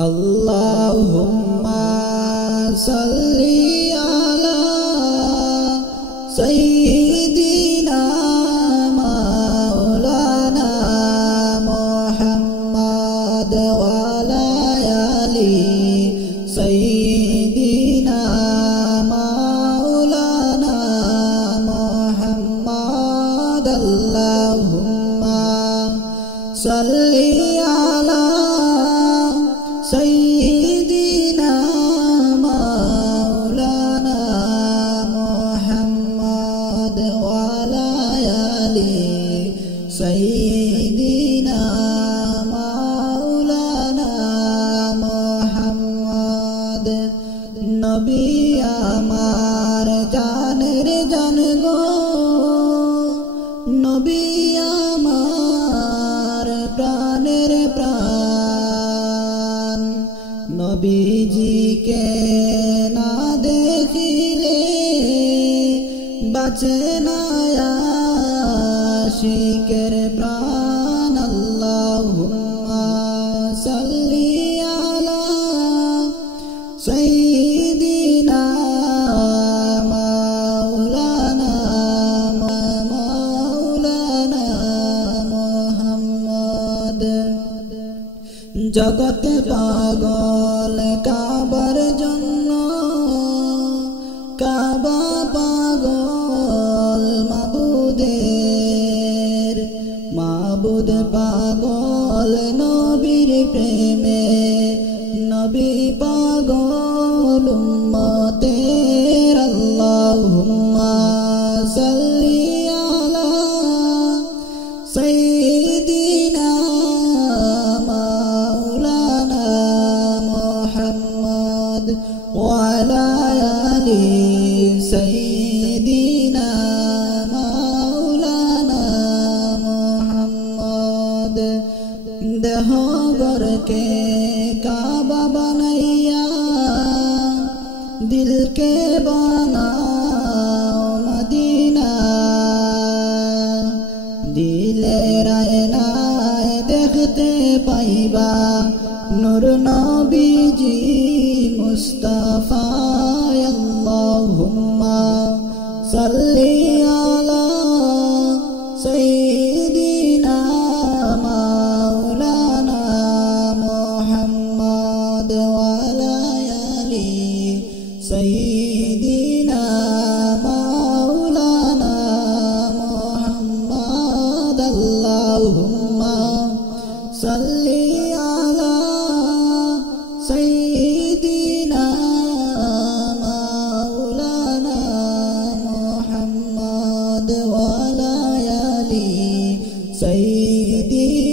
Allahumma salli ala sayyidina maulana Muhammad wa ala ali sayyidina maulana Muhammad. Allahumma salli ala sayyidina maulana Muhammad wa ala ali sayyidina maulana Muhammad. নবী আমার জানের জান গো, নবী আমার প্রাণের প্রাণ। নবীজিকে না দেখিলে বাঁচে না আশিকের প্রাণ। আল্লাহুম্মা সাল্লি আলা সাইয়্যিদিনা মাওলানা মুহাম্মদ। জগৎ পাগল কাবার জন্য, কাবা পাগল মাবুদের, মাবুদ পাগল নবীর প্রেমে, নবী পাগল উম্মতের। আল্লাহুম্মা সাল্লি আলা সাইয়্যিদিনা মাওলানা মুহাম্মদ ওয়া আলা আলি সাইয়্যিদিনা মাওলানা মুহাম্মদ। দেহ গরকে কাবা বানাইয়া দিলকে বানাও মদিনা। দিলের আয়নায় দেখতে পাইবা নূর নবীজি মুস্তাফা। আল্লাহুম্মা সাল্লি আলা সাইয়্যিদিনা মাওলানা মুহাম্মদ ওয়া আলা আলি সাইয়্যিদিনা মাওলানা মুহাম্মদ। আল্লাহুম্মা সাল্লি আলা সাইয়্যিদিনা মাওলানা মুহাম্মদ ওয়া আলা আলি সাইয়্যিদিনা